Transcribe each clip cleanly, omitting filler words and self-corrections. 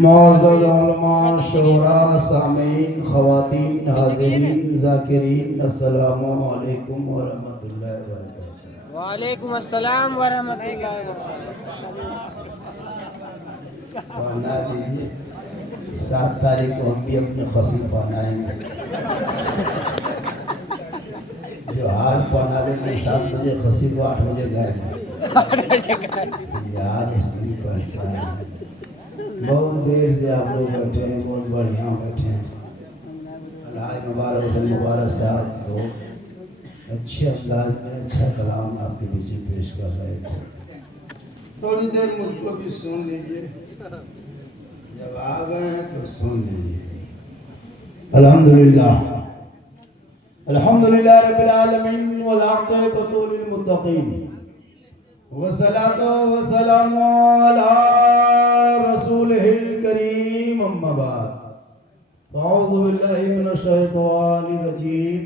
मौजूद उलमा, शुरा, सामीन, ख़वातीन, हाज़िरीन, ज़ाकिरीन, अस्सलामु अलैकुम व रहमतुल्लाहि व बरकातुहू। वालेकुम अस्सलाम व रहमतुल्लाहि व बरकातुहू। 7 तारीख को हम भी अपने खसीब बनाएंगे। जो हार पहना देंगे 7 बजे खसीब को 8 बजे गाएंगे। यार इसकी पहचान बहुत देर से आप लोग बैठे हैं, बहुत बढ़िया बैठे हैं। अल्लाह मुबारक से मुबारक साहब तो अच्छे अंदाज में अच्छा कलाम आपके बीच में पेश कर रहे थे। थोड़ी देर मुझको भी सुन लीजिए, जब आ गए हैं तो सुन लीजिए। अल्हम्दुलिल्लाह अल्हम्दुलिल्लाह रब्बिल आलमीन वल आक़िबतु लिल मुत्तक़ीन वस्सलातु वस्सलामु अला रसूलिहिल करीम अम्मा बाद। अऊज़ु बिल्लाहि मिनश शैतानिर रजीम।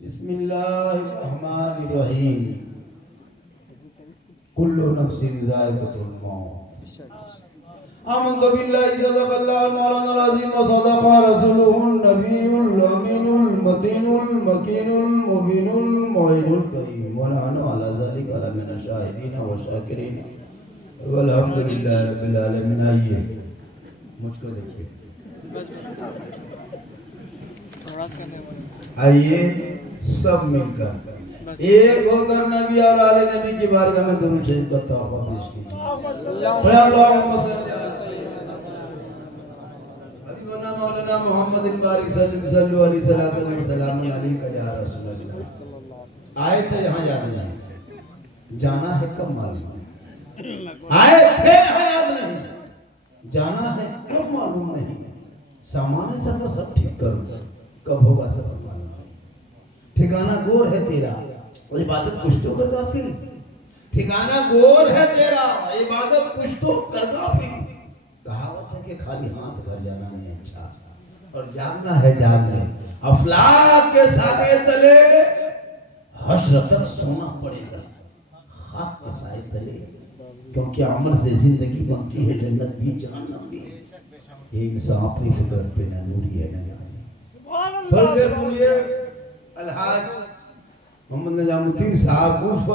बिस्मिल्लाहिर रहमानिर रहीम। कुल्लु नफ्सिन ज़ाइक़तुल मौत। आमन्तु बिल्लाहि सदक़ल्लाहुल मौलानाल अज़ीम व सदक़ा रसूलुहुन नबियुल अमीनुल मतीनुल मकीनुल मुबीनुल मुइनुल करीम व नहनु अला ज़ालिका लमिनश शाहिदीन व शाकिरीन वल्हम्दुलिल्लाहि रब्बिल आलमीन। आइए मुझको देखिए, आइए सब मिलकर एक होकर नबी और आले नबी की बारगाह में दुरूद शरीफ का तौबा पेश कीजिए। मौलाना मोहम्मद बारिक सल्लल्लाहु अलैहि वसल्लम अलैका या रसूल अल्लाह। आए थे यहाँ याद नहीं, जाना है कब मालूम नहीं। आए थे यहाँ याद नहीं, जाना है कब मालूम नहीं। सामान्य सब सब ठीक करो, कब होगा सब मालूम नहीं। ठिकाना गोर है तेरा, और इबादत कुछ तो कर गाफिल। ठिकाना गोर है तेरा, इबादत कुछ तो कर गाफिल। कहावत है कि खाली हाथ घर जाना नहीं अच्छा, और जागना है जागने। अफलाक के साए तले हश्र तक सोना पड़ेगा, खाक के साए तले, क्योंकि अमल से जिंदगी बनती है, जन्नत भी जहन्नम भी। ये इंसान अपनी फितरत पे न नूरी है न जाने। थोड़ी देर सुनिए, अलहाज मोहम्मद निजामुद्दीन साहब उर्फ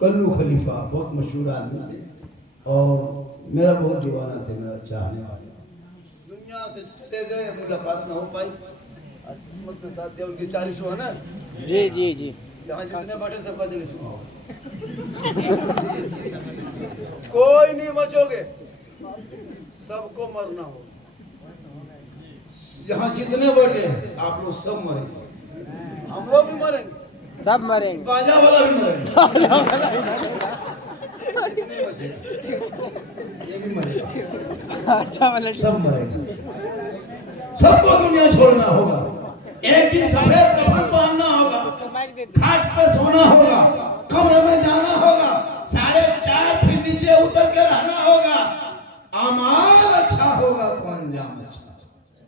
कल्लू खलीफा, बहुत मशहूर आदमी थे और मेरा बहुत दीवाना थे, मेरा चाहने वाला। दुनिया से चले गए, मुलाकात न हो पाई। किस्मत के साथ दिया, उनकी 40 हुआ ना। जी जी जी। यहाँ जितने बैठे सबका 40 हुआ। कोई नहीं बचोगे, सबको मरना हो। यहाँ जितने बैठे आप लोग सब मरेंगे, हम लोग भी मरेंगे, सब मरेंगे, बाजा वाला भी मरेंगे, ये भी मरेगा। अच्छा वाला सब मरेंगे, सबको दुनिया छोड़ना होगा। एक दिन सफेद कफन पहनना होगा, खाट पे सोना होगा, कब्र में जाना होगा, 4.5 फीट नीचे उतर कर रहना होगा। अमाल अच्छा होगा तो अंजाम अच्छा।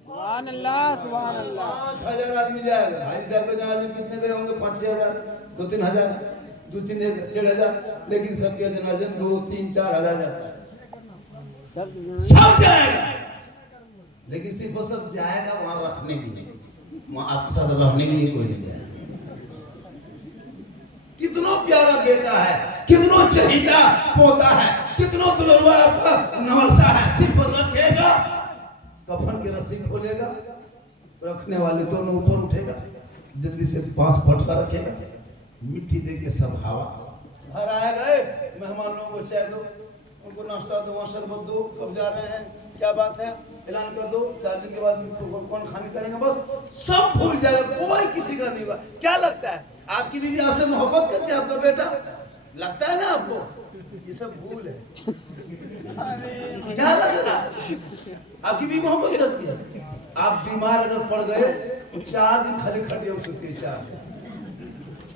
सुभान अल्लाह सुभान अल्लाह। 5,000 आदमी जाएगा। हाजी साहब के जनाजे में कितने गए होंगे? 5-6,000, 2-3,000, 2-3-1,500, लेकिन सबके जनाजे में 2-3-4,000 जाता है। सब जाएगा, लेकिन सिर्फ वो सब जाएगा वहां रखने के लिए, वहां आपके साथ रहने के लिए कोई नहीं जाएगा। कितना प्यारा बेटा है, कितना चहीता पोता है, कितना दुल्हवा आपका नवासा है, सिर्फ रखेगा, कफन की रस्सी खोलेगा, रखने वाले दोनों ऊपर उठेगा, जल्दी से 5 पटका रखेगा, मिट्टी दे के सब हवा। घर आएगा, मेहमान लोगों को चाय दो, उनको नाश्ता दो, शरबत दो, कब जा रहे हैं, क्या बात है, ऐलान कर दो। 4 दिन के बाद कौन खाने करेंगे, बस सब भूल जाएगा, कोई किसी का नहीं हुआ। क्या लगता है आपकी बीवी आपसे मोहब्बत करती है, आपका बेटा लगता है ना आपको? ये सब भूल है। क्या लगता है आपकी बीवी मोहब्बत करती है? आप बीमार अगर पड़ गए 4 दिन खाली खटिया में सोती है, 4 दिन,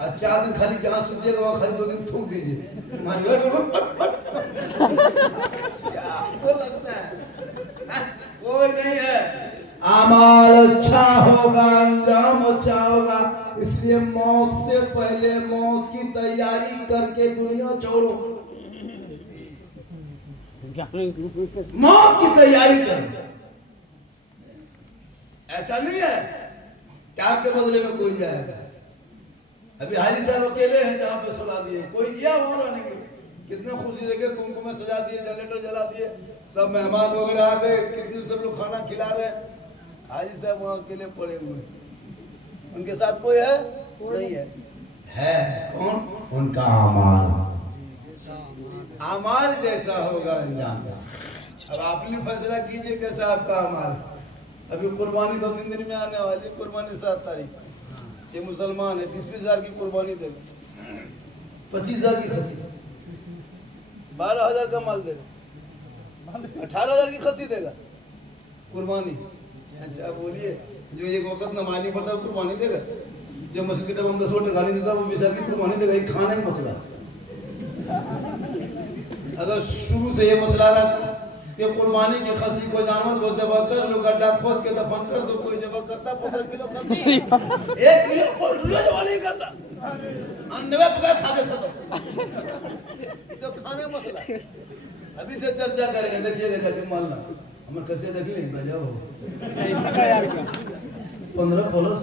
और 4 दिन खाली जहाँ सोतिएगा वहाँ खाली 2 दिन थूक दीजिए। क्या आपको लगता है कोई नहीं है? अमाल अच्छा होगा, अंजाम अच्छा होगा। इसलिए मौत से पहले मौत की तैयारी करके दुनिया छोड़ो। मौत की तैयारी करो। ऐसा नहीं है कि आपके बदले में कोई जाएगा। अभी हाजी साहब अकेले हैं जहां पे सुला दिए, कोई गया वहां नहीं। कितने खुशी देखे, कुमकुम में सजा दिए, जनरेटर जला दिए, सब मेहमान वगैरह आ गए, कितने सब लोग खाना खिला रहे हैं। हाजी साहब वहां अकेले पड़े हुए, उनके साथ कोई है नहीं है कौन? उनका आमाल। आमाल जैसा होगा अंजाम। अब आपने फैसला कीजिए कैसा आपका आमाल। अभी कुर्बानी 2-3 दिन में आने वाली, कुर्बानी 7 तारीख। ये मुसलमान है, 20-20 हजार की कुर्बानी देगा, 25 हजार की खसी, 12 हजार का माल देगा, 18 हजार की खसी देगा कुर्बानी। अच्छा बोलिए, जो एक वक्त नमाज नहीं पड़ता वो कुर्बानी देगा? जो मस्जिद के टाइम 10 वक्त गाली देता वो 20 हजार की कुर्बानी देगा? एक खाने का मसला। अगर शुरू से ये मसला रहता कि कुर्बानी की खसी को जानवर को ज़बह कर लो, गड्ढा खोद के दफन कर दो, कोई ज़बह करता 15 किलो खसी, 1 किलो पोल्ट्री ज़बह नहीं करता, 90 पका खा के खत्म। तो खाने मसला अभी से चर्चा करेंगे, देखिएगा जाके मानना। हमें कैसे देख लेंगे, जाओ 15 फॉलोअर्स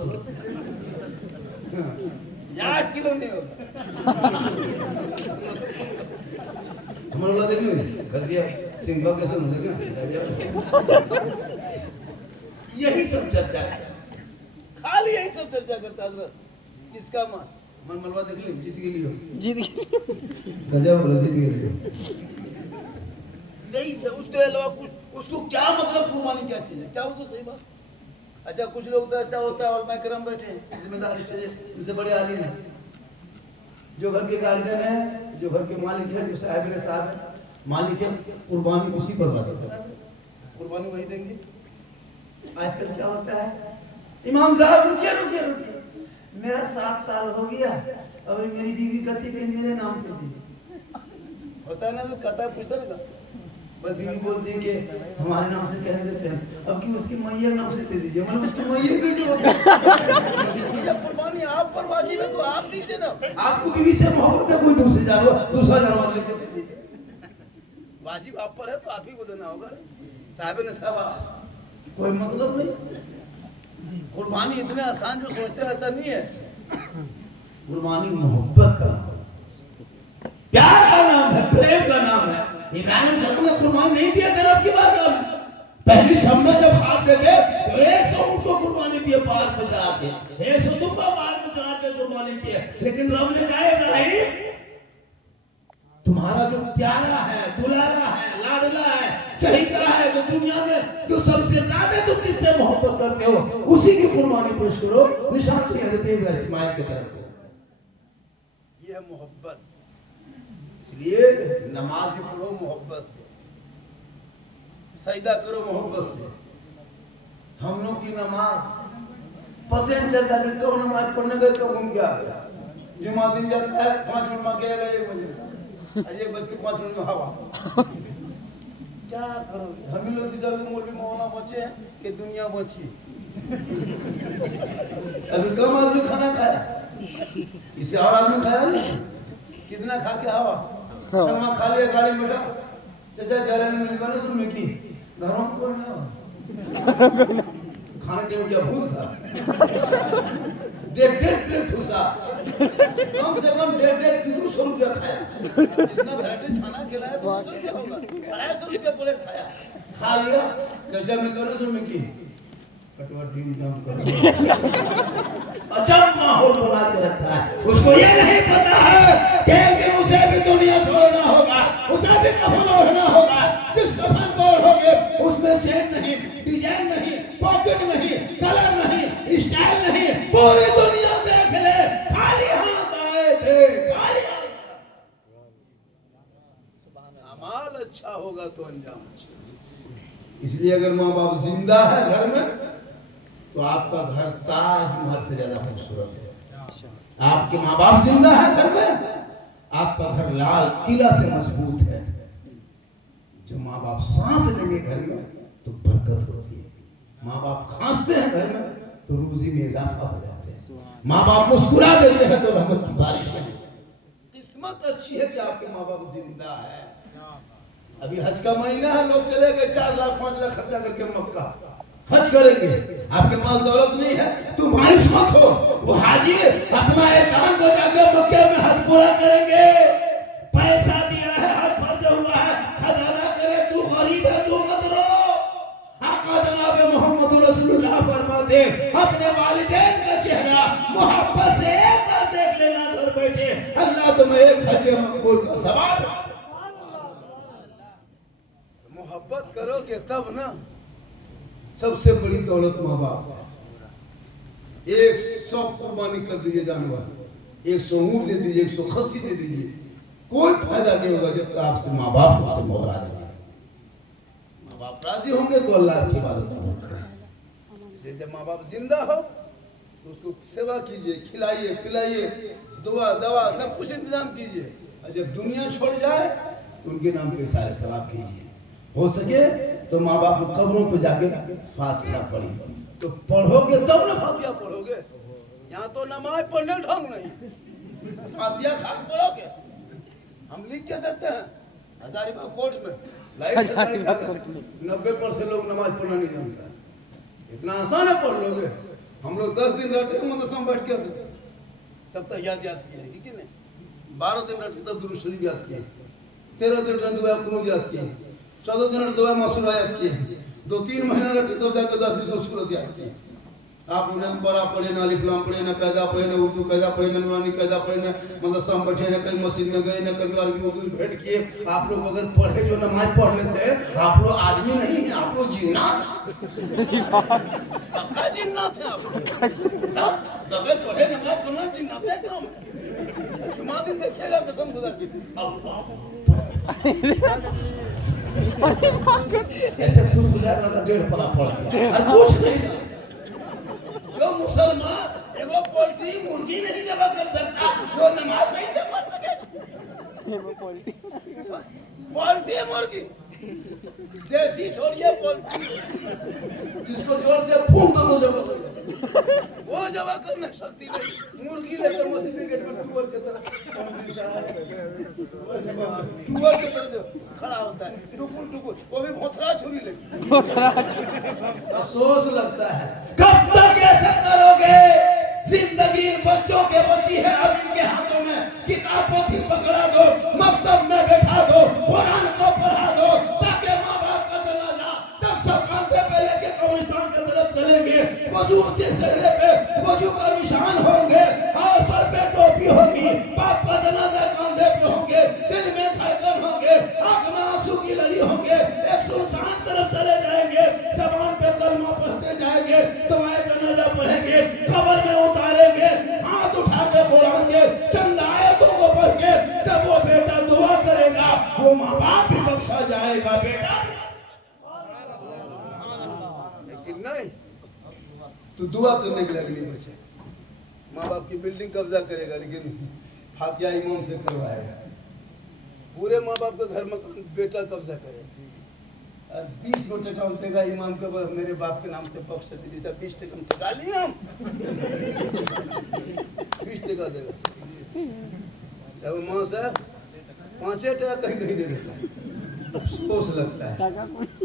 8 किलो नहीं होगा। हमारा वाला देख लो, खसिया सिंगा कैसे देखना। यही सब चर्चा है, खाली यही सब चर्चा करता हजरत। किसका मन मलवा देख ली, जीत के लिए जीत गजब बोलो, जीत के लिए यही सब। उसके अलावा कुछ उसको क्या मतलब कुर्बानी क्या चीज है, क्या वो तो सही बात। अच्छा कुछ लोग तो ऐसा होता है और मैं करम बैठे हैं जिम्मेदार उनसे बड़े आलिम हैं, जो घर के गार्जियन है, जो घर के मालिक है, जो साहब है, मालिक है, कुर्बानी उसी पर बात, कुर्बानी वही देंगे। आजकल क्या होता है, इमाम साहब रुकिए रुकिए रुकिए, मेरा 7 साल हो गया और मेरी बीवी कहती कि मेरे नाम पे दीजिए। होता है ना, तो कहता पूछता ना, बस बीवी बोलती है कि हमारे नाम से कह देते हैं, अब कि उसकी मैया नाम से दे दीजिए। मतलब उसकी मैया की जो कुर्बानी आप पर वाजिब है तो आप दीजिए ना। आपको बीवी से मोहब्बत है, कोई दूसरा जानवर लेके दे दीजिए। वाजिब आप पर है तो आप ही को देना होगा। साहब ने साहब कोई मतलब नहीं। कुर्बानी इतने आसान जो सोचते हैं ऐसा नहीं है। कुर्बानी मोहब्बत का, प्यार का नाम है, प्रेम का नाम है। इब्राहिम सल्लम ने कुर्बानी नहीं दिया था रब की बारगाह में। पहली शब में जब हाथ देखे तो 100 ऊंट को कुर्बानी दिए, पहाड़ पे चढ़ा के 100 दुम्बा पहाड़ पे चढ़ा के कुर्बानी किए। लेकिन रब ने कहा इब्राहिम तुम्हारा जो प्यारा है, दुलारा है, लाडला है, चहीता है, जो दुनिया में जो सबसे ज्यादा तुम जिससे मोहब्बत करते हो उसी की कुर्बानी पेश करो। निशानी हजरत इब्राहिम इस्माइल की तरफ ये है मोहब्बत। इसलिए नमाज भी पढ़ो मोहब्बत से, सजदा करो मोहब्बत से। हम लोग की नमाज पता नहीं चलता कि कब नमाज पढ़ने गए कब घूम के आ गया। जुमा दिन जाता है 5 मिनट में गिरेगा 1 बजे, 1:05 में हवा। क्या करोगे? हम लोग तो जरूर मौलवी मौलाना बचे हैं कि दुनिया बची। अभी कम आदमी खाना खाया, इससे और आदमी खाया नहीं, कितना खा के हवा खाना खा लिया, गाड़ी में बैठा चाचा जा रहे हैं मिलने सुनने की, घरों को ना खाने टेबल क्या भूल था। 1.5 प्लेट ठूसा, कम से कम 150-200 रुपया खाया। इतना वैरायटी खाना खिलाया तो 200 रुपया होगा, 250 रुपया प्लेट खाया, खा लिया। चाचा मिलने सुनने की कटवा टीम काम कर अच्छा माहौल बना के रखा है। उसको ये नहीं पता है कि एक दिन उसे भी दुनिया छोड़ना होगा, उसे भी कफन ओढ़ना होगा। जिस कफन को ओढ़ोगे उसमें शेप नहीं, डिजाइन नहीं, पॉकेट नहीं, कलर नहीं, स्टाइल नहीं, पूरी दुनिया देख ले खाली हाथ आए थे, खाली हाथ। अमाल अच्छा होगा तो अंजाम अच्छा। इसलिए अगर माँ बाप जिंदा है घर में तो आपका घर ताजमहल से ज्यादा खूबसूरत है। आपके माँ बाप जिंदा है घर में, आपका घर लाल किला से मजबूत है। जो माँ बाप सांस लेंगे घर में तो बरकत होती है। माँ बाप खांसते हैं घर में तो रोजी में इजाफा हो जाते हैं, माँ बाप मुस्कुरा देते हैं तो रहमत की बारिश है। किस्मत अच्छी है कि आपके माँ बाप जिंदा है। अभी हज का महीना है, लोग चले गए 4 लाख 5 लाख खर्चा करके मक्का हज करेंगे, आपके पास दौलत नहीं है तो मायूस मत हो। वो हाजी अपना एकांत हो जाकर मक्के में हज पूरा करेंगे, पैसा दिया है, हज फर्ज हुआ है, हज अदा करे, तू गरीब है तू मत रो। आका जनाब मोहम्मद रसूलुल्लाह फरमाते अपने वालिदैन का चेहरा मोहब्बत से एक बार देख लेना घर बैठे, अल्लाह तुम्हें एक हज मकबूल का सवाब। मोहब्बत करोगे तब ना। सबसे बड़ी दौलत माँ बाप है। 100 कुर्बानी कर दीजिए जानवर, 100 ऊँट दे दीजिए, 100 खस्सी दे दीजिए, कोई फायदा नहीं होगा जब तक आपसे माँ बाप आपसे मोहरा जाए। माँ बाप राजी होंगे तो अल्लाह की इबादत करेंगे। इसलिए जब माँ बाप जिंदा हो तो उसको सेवा कीजिए, खिलाइए पिलाइए, दुआ दवा सब कुछ इंतजाम कीजिए। और जब दुनिया छोड़ जाए तो उनके नाम पे सारे सवाब कीजिए। हो सके तो माँ बाप को कब्रों पे जाके फातिहा पढ़ी, तो पढ़ोगे तब ना फातिहा पढ़ोगे। यहाँ तो नमाज पढ़ने ढंग नहीं, फातिहा खास पढ़ोगे। हम लिख के देते हैं हजारीबाग कोर्ट में, 90% लोग नमाज पढ़ना नहीं जानता। इतना आसान है, पढ़ लोगे। हम लोग 10 दिन रहते हैं मदरसा में बैठ के, तब तक याद किए कि नहीं। 12 दिन रहते तब दुरूद शरीफ याद किए, 13 दिन रहते दुआ कुनूत याद किए, 14 दिन दुआ मसूरा याद किए, 2-3 महीना रहते तब जाकर 10-20 सूरत याद किए। आप लोग बड़ा पढ़े ना, अलिफ लाम पढ़े ना, कायदा पढ़े ना, उर्दू कायदा पढ़े ना, नूरानी कायदा पढ़े ना, मदरसा में बैठे ना, कहीं मस्जिद में गए ना, कभी अरबी उर्दू भेंट किए। आप लोग अगर पढ़े जो नमाज पढ़ लेते हैं, आप लोग आदमी नहीं है, आप लोग जिन्नात पक्का जिन्नात है। आप बगैर पढ़े नमाज पढ़ना जिन्नात है काम है। जुमा दिन देखिएगा कसम खुदा की, ऐसे खुद गुजारना था 1.5 पला पड़ गया, कुछ नहीं। जो मुसलमान एगो पोल्ट्री मुर्गी नहीं जबा कर सकता, वो नमाज सही से पढ़ सके। पोल्ट्री मुर्गी देसी छोड़िए, पोल्ट्री जिसको जोर से फूंक दो तो जबा वो जबा करने शक्ति नहीं। मुर्गी लेकर मस्जिद के गेट में टूअर की तरह टूअर की तरह जो खड़ा होता है, टुकुर टुकुर, वो भी भोथरा छुरी लेके। अफसोस लगता है, कब तक ऐसा करोगे? जिंदगी बच्चों के बची है, अब इनके हाथों में किताब पोथी पकड़ा दो, मकतब में बैठा दो, कुरान को पढ़ा दो, ताकि माँ बाप का जनाजा तब सब कांधे पे लेके कब्रिस्तान की तरफ चलेंगे। वजू से चेहरे पे वजू का निशान होंगे और सर पे टोपी होगी, बाप का जनाजा कांधे पे होंगे, दिल में धड़कन होंगे, आंख में आंसू की लड़ी होंगे, एक सुनसान तरफ चले जाएंगे, ज़बान पे कलमा पढ़ते जाएंगे, दुआए जनाजा पढ़ेंगे, कब्र में उतारेंगे, हाथ उठा के बोलेंगे, चंद आयतों को पढ़ के जब वो बेटा दुआ करेगा, वो माँ बाप भी बख्शा जाएगा बेटा। लेकिन नहीं, तू दुआ करने के लिए अगली बचे, माँ बाप की बिल्डिंग कब्जा करेगा, लेकिन फातिहा इमाम से करवाएगा। पूरे माँ बाप के घर में बेटा कब्जा करेगा, 20 गो टका देगा इमाम के, मेरे बाप के नाम से बख्श दीजिए। 20 टका ठगा लिए हम 20 टका देगा। जब माँ साहब 5 टका कहीं कहीं दे देता है, अफसोस लगता है।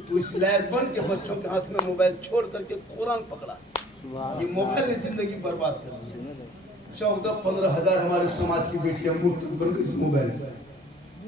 तो इस लायक बन के बच्चों के हाथ में मोबाइल छोड़ करके कुरान पकड़ा, ये मोबाइल ने जिंदगी बर्बाद कर दी। 14-15 हजार हमारे समाज की बेटियां मुफ्त बन गई इस मोबाइल से।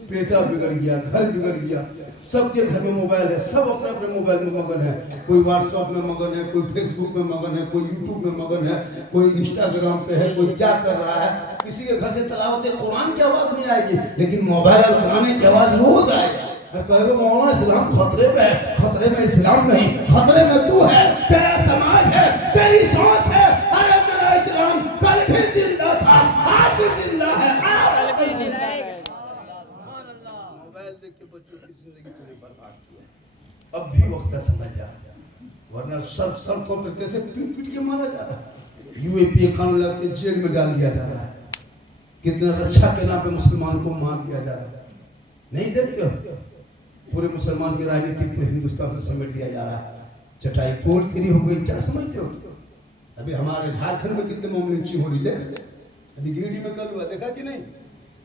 बेटा बिगड़ गया, घर बिगड़ गया, सबके घर में मोबाइल है, सब अपने अपने मोबाइल में मगन है। कोई व्हाट्सएप में मगन है, कोई फेसबुक में मगन है, कोई यूट्यूब में मगन है, कोई इंस्टाग्राम पे है, कोई क्या कर रहा है। किसी के घर से तलावत कुरान की आवाज नहीं आएगी, लेकिन मोबाइल और गाने की आवाज रोज आएगी। कहो मौलाना इस्लाम खतरे में है, खतरे में इस्लाम नहीं, खतरे में तू है, तेरा समाज है, तेरी सोच है। अरे मेरा इस्लाम कल भी जिंदा था, आज भी जिंदा है, मोबाइल देख के बच्चों की जिंदगी पूरी बर्बाद किया। अब भी वक्त समझ जा, वरना सड़कों पर कैसे पीट के मारा जा रहा है, यूएपीए कानून लगा के जेल में डाल दिया जा रहा है, कितना रक्षा के नाम पे मुसलमान को मार दिया जा रहा है। नहीं देखते हो, पूरे मुसलमान की राजनीति पूरे हिंदुस्तान से समेट दिया जा रहा है। चटाई पोल तेरी हो गई, क्या समझते हो? अभी हमारे झारखंड में कितने मोमिन चिहोड़ी देख, अभी गिरिडीह में कल हुआ, देखा कि नहीं?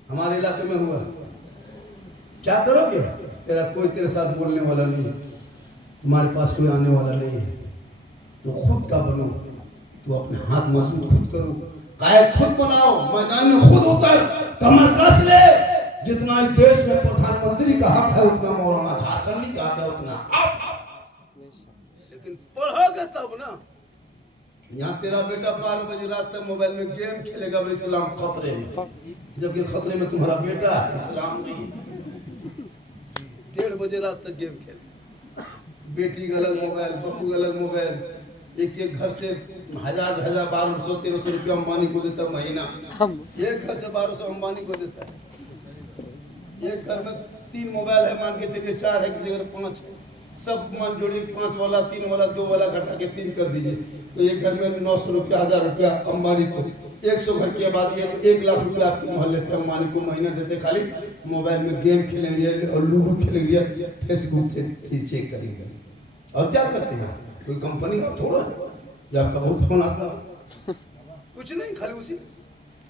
हमारे इलाके में हुआ। क्या करोगे? तेरा कोई तेरे साथ बोलने वाला नहीं है, तुम्हारे पास कोई आने वाला नहीं है, तो खुद का बनो, तो अपने हाथ मजबूत खुद करो, कायद खुद बनाओ, मैदान में खुद उतर, कमर कस ले। जितना इस देश में प्रधानमंत्री का हक है उतना मौलाना झारखंडी का हक है उतना, लेकिन पढ़ोगे तब ना। यहाँ तेरा बेटा 12 बजे रात तक मोबाइल में गेम खेलेगा, इस्लाम खतरे में, जबकि खतरे में तुम्हारा बेटा है, इस्लाम नहीं। 1:30 बजे रात तक गेम खेल, बेटी का अलग मोबाइल, बहू का अलग मोबाइल, एक एक घर से 1000 1200 1300 रुपया अंबानी को देता महीना, एक घर से 1200 अंबानी को देता है। एक घर में 3 मोबाइल है, मान के चलिए 4 है, किसी घर 5 है, सब मान जोड़िए 5 वाला 3 वाला 2 वाला घटा के 3 कर दीजिए, तो एक घर में 900 रुपया 1000 रुपया अंबानी को, 100 घर की आबादी है तो 1 लाख रुपया आपके मोहल्ले से अंबानी को महीना देते, खाली मोबाइल में गेम खेलेंगे और लूडो खेलेंगे, फेसबुक से चेक करेंगे। और क्या करते हैं? कोई कंपनी का थोड़ा जब आपका बहुत फोन आता, कुछ नहीं, खाली उसी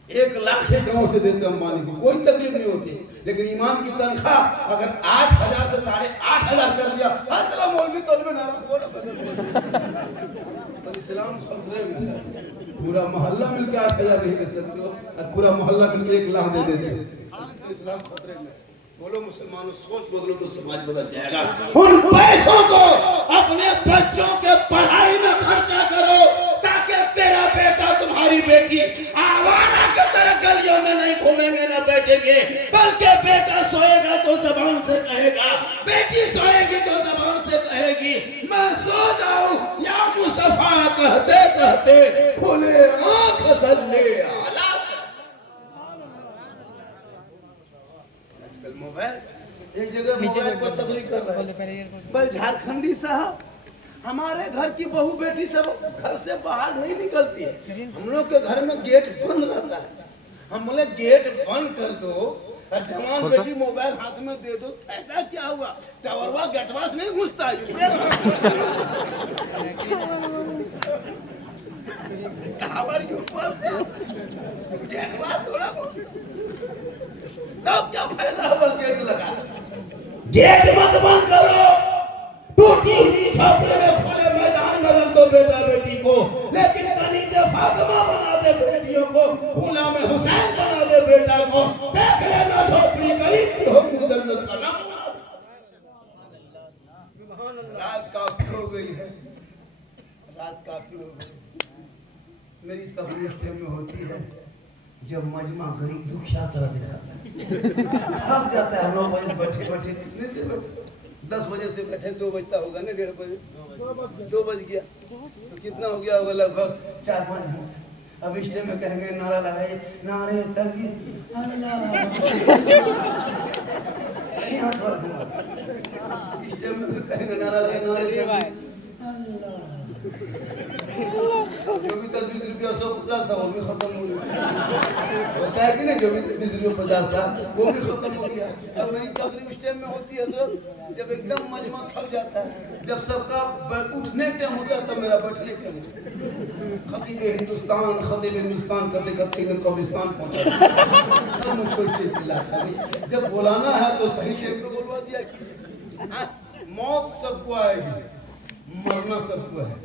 1 लाख के गांव से देते अंबानी को, कोई तकलीफ नहीं होती। लेकिन इमाम की तनख्वाह अगर 8000 से 8500 कर दिया, अस्सलाम मौलवी तौल में नाराज हो रहा, इस्लाम खतरे में। पूरा मोहल्ला मिलकर 8000 नहीं दे सकते हो, और पूरा मोहल्ला मिलकर 1 लाख दे देते हो, इस्लाम खतरे में। बोलो मुसलमानों, सोच बदलो तो समाज बदल जाएगा। उन पैसों को अपने बच्चों के पढ़ाई में खर्चा करो, ताकि तेरा बेटा तुम्हारी बेटी आवारा की तरह गलियों में नहीं घूमेंगे, न बैठेंगे, बल्कि बेटा सोएगा तो जबान से कहेगा, बेटी सोएगी तो जबान से कहेगी मैं सो जाऊं या मुस्तफा कहते कहते खुले आंख सल्ले अला। मोबाइल एक जगह मोबाइल पर तकलीफ कर रहा है, बल झारखंडी साहब, हमारे घर की बहू बेटी सब घर से बाहर नहीं निकलती है, हम लोग के घर में गेट बंद रहता है। हम बोले गेट बंद कर दो और जवान बेटी मोबाइल हाथ में दे दो, फायदा क्या हुआ? टावरवा गेटवा से नहीं घुसता, टावर ऊपर से गेटवा थोड़ा तब क्या फायदा हुआ? गेट लगा, गेट मत बंद करो, टूटी हुई झोपड़ी में खुले मैदान में रख दो बेटा बेटी को, लेकिन कनीज़े फातिमा बना दे बेटियों को, गुलाम हुसैन बना दे बेटा को। देख लेना झोपड़ी करीब की होगी जन्नत का नाम। रात काफी हो गई है, रात काफी हो गई। मेरी तबीयत टाइम में होती है जब मजमा गरीब दुखिया तरह दिखाता है, थक जाता है। 9 बजे बैठे बैठे कितने देर बैठे, 10 बजे से बैठे 2 बजता होगा ना, 1:30 बजे 2 बज गया तो कितना हो गया होगा? लगभग 4-5 घंटे। अब इस टाइम में कहेंगे नारा लगाए, नारे तकबीर अल्लाह, इस टाइम में कहेंगे नारा लगाए, नारे तकबीर अल्लाह। जो भी 20 रुपया 150 था वो भी खत्म हो गया, होता है कि नहीं? जो भी 20 रुपया 50 था वो भी खत्म हो गया। अब मेरी तकलीफ इस टाइम में होती है सर, जब एकदम मजमा थक जाता है, जब सबका उठने टाइम होता है तब मेरा बैठने टाइम होता है। खतीब हिंदुस्तान करते करते एकदम कब्रिस्तान पहुंचा, तो मुझको स्टेज चिल्लाता है। जब बुलाना है तो सही टाइम पे बुलवा दिया कि मौत सबको आएगी, मरना सबको है,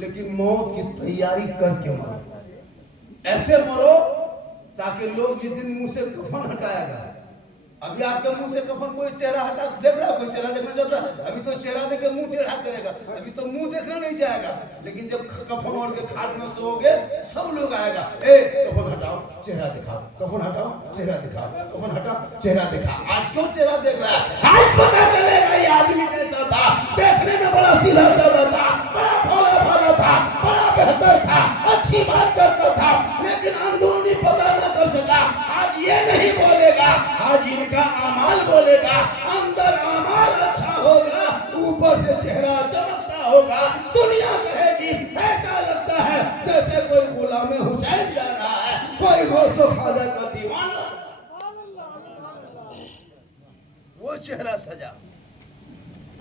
लेकिन मौत की तैयारी करके मरो। ऐसे मरो ताकि लोग जिस दिन मुंह से कफन हटाएगा, अभी आपके मुंह से कफन कोई चेहरा हटा देख रहा है, कोई चेहरा देखना चाहता है? अभी तो चेहरा देख के मुंह टेढ़ा करेगा, अभी तो मुंह देखना नहीं चाहेगा। लेकिन जब कफन ओढ़ के खाट में सोओगे सब लोग आएगा, ए कफन हटाओ चेहरा दिखाओ, कफन हटाओ चेहरा दिखाओ, कफन हटाओ चेहरा दिखाओ। आज क्यों चेहरा देख रहा है? आज पता चलेगा ये आदमी कैसा था। देखने में बड़ा सीधा साधा था, बड़ा भोला भाला था, बड़ा बेहतर था, अच्छी बात करता था, लेकिन अंदरूनी पता न कर सका। आज ये नहीं बोलेगा, आज इनका अमाल बोलेगा। अंदर अमाल अच्छा होगा, ऊपर से चेहरा चमकता होगा। दुनिया कहेगी ऐसा लगता है जैसे कोई गुलाम हुसैन जा रहा है, कोई गौसो खाजा का दीवाना। वो चेहरा सजा।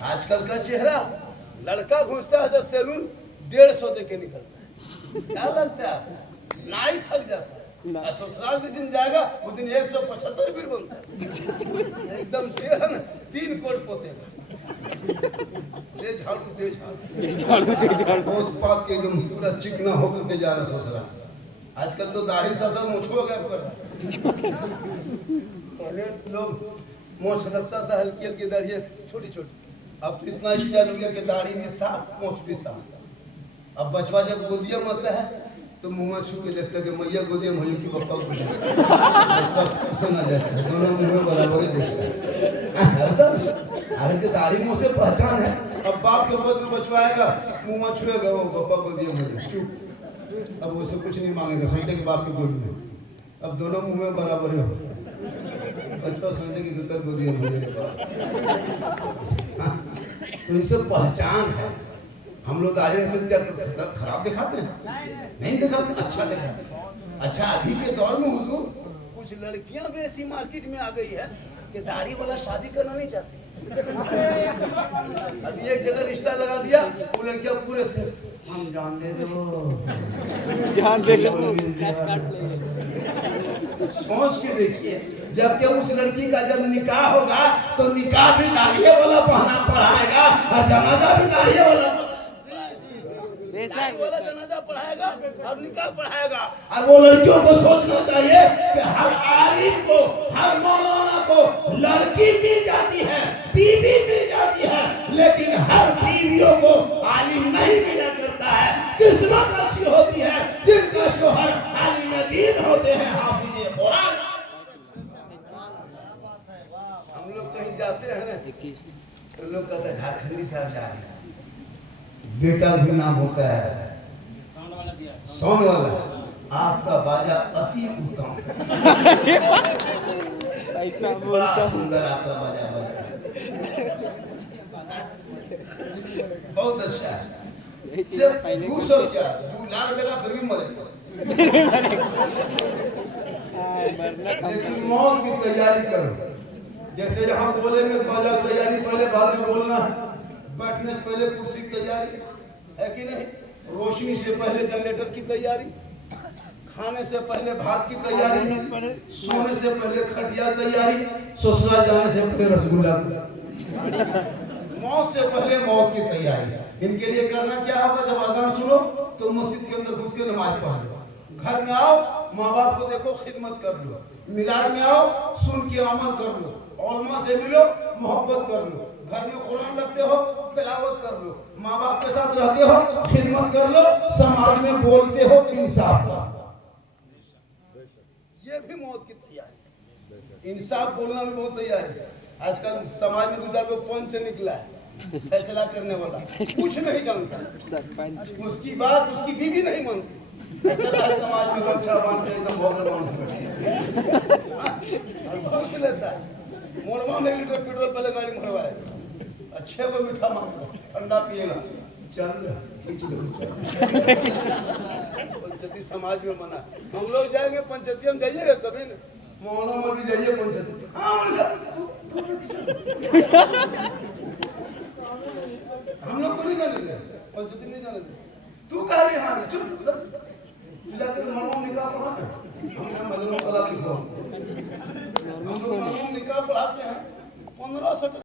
आजकल का चेहरा लड़का घुसता है जब सैलून 150 दे के निकलता है। क्या लगता है नाई थक जाता है। और ससुराल जिस दिन जाएगा उस दिन 175 बिल बनता है। एकदम 3 कोट पोतेगा। ले झाड़ू दे झाड़ू बहुत पाप के एकदम पूरा चिकना होकर के जा रहा ससुराल। आजकल तो दाढ़ी ससुर मुछ हो गया पर पहले लोग मोछ रखता था हल्की हल्की दाढ़ी छोटी छोटी। अब तो इतना स्टाइल हो गया कि दाढ़ी भी साफ मोछ भी साफ। अब बचवा जब गोदिया में आता है तो मुँह छू के लगता है कि मैया गोदिया में हो कि पप्पा सुना जाता है। दोनों मुँह बराबर ही देखता है। अरे कि दाढ़ी मुँह से पहचान है। अब बाप के गोद में बचवाएगा मुँह छुएगा वो पप्पा गोदिया में चुप। अब उससे कुछ नहीं मांगेगा सोचते कि बाप के गोद में। अब दोनों मुँह में बराबर ही हो बच्चा सोचते कि दुकर गोदिया में मेरे पास। तो इनसे पहचान है। हम लोग दाढ़ी रखते खराब दिखाते हैं नहीं दिखाते अच्छा दिखाते। अच्छा अभी के दौर में हुजूर कुछ लड़कियां भी ऐसी मार्केट में आ गई है कि दाढ़ी वाला शादी करना नहीं चाहती। अभी एक जगह रिश्ता लगा दिया वो लड़कियां पूरे से हम जान दे दो जान दे सोच के देखिए जबकि उस लड़की का जब निकाह होगा तो निकाह भी दाढ़ी वाला पहना पढ़ाएगा और जनाजा भी दाढ़ी वाला जनाजा पढ़ाएगा और निकाह पढ़ाएगा। और वो लड़कियों को सोचना चाहिए कि हर आलिम को हर मौलाना को लड़की मिल जाती है बीवी मिल जाती है लेकिन हर बीवियों को आलिम नहीं मिला करता है। किस्मत अच्छी होती है जिनका शोहर आलिम दीन होते हैं हाफिज कुरान। हम लोग कहीं जाते हैं ना तो लोग कहते हैं झारखंडी साहब जा रहे हैं बेटा भी नाम होता है सोन वाला। आपका बाजा अति उत्तम ऐसा बड़ा सुंदर आपका बाजा बहुत अच्छा है। सिर्फ 200 रुपया 2 लाख देगा फिर भी मरेगा लेकिन मौत की तैयारी करो। जैसे यहाँ बोलेंगे बाजा तैयारी पहले बाद में बोलना बैठने से पहले कुर्सी की तैयारी है कि नहीं। रोशनी से पहले जनरेटर की तैयारी खाने से पहले भात की तैयारी सोने से पहले खटिया तैयारी ससुराल जाने से पहले रसगुल्ला मौत से पहले मौत की तैयारी। इनके लिए करना क्या होगा जब अजान सुनो तो मस्जिद के अंदर घुस के नमाज पढ़ लो। घर में आओ माँ बाप को देखो खिदमत कर लो। मिलाद में आओ सुन के अमल कर लो। औलमा से मिलो मोहब्बत कर लो। घर में कुरान रखते हो तिलावत कर लो। माँ बाप के साथ रहते हो खिदमत कर लो। समाज में बोलते हो इंसाफ। ये भी मौत की तैयारी। इंसाफ बोलना भी बहुत तैयारी है। आजकल समाज में 2-4 पंच निकला है फैसला करने वाला कुछ नहीं जानता सरपंच उसकी बात उसकी बीवी नहीं मानती। चला है समाज में गमछा बांध के एकदम भोगर पूछ लेता है मोड़वा में 1 लीटर पेट्रोल पहले गाड़ी मरवाए अच्छे को मीठा मांगो ठंडा पिएगा चल खींच लो। पंचायती समाज में मना। हम लोग जाएंगे पंचायती हम जाइएगा कभी न मोहनों में भी जाइए पंचायती। हाँ हम लोग को नहीं जाने दे पंचायती नहीं जाने दे। तू कह रही हाँ चुप जाकर मरमो निकाह पढ़ा हमने मदन कला लिखा हम लोग निकाह पढ़ाते हैं 1500